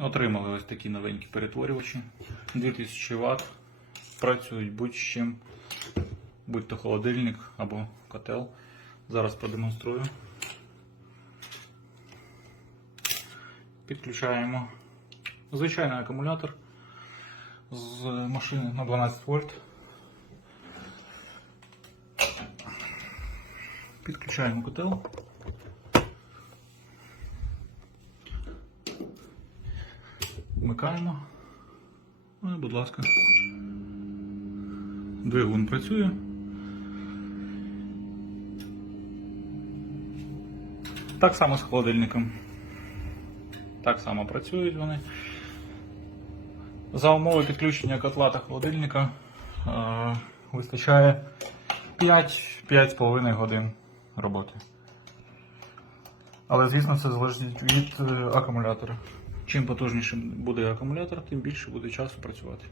Отримали ось такі новенькі перетворювачі. 2000 Вт. Працюють будь-чим, будь-то холодильник або котел. Зараз продемонструю. Підключаємо звичайний акумулятор з машини на 12 вольт. Підключаємо котел. Вмикаємо. Ну і, будь ласка. Двигун працює. Так само з холодильником. Так само працюють вони. За умови підключення котла та холодильника е, вистачає 5-5,5 годин роботи. Але, звісно, це залежить від е, акумулятора. Чим потужнішим буде акумулятор, тим більше буде часу працювати.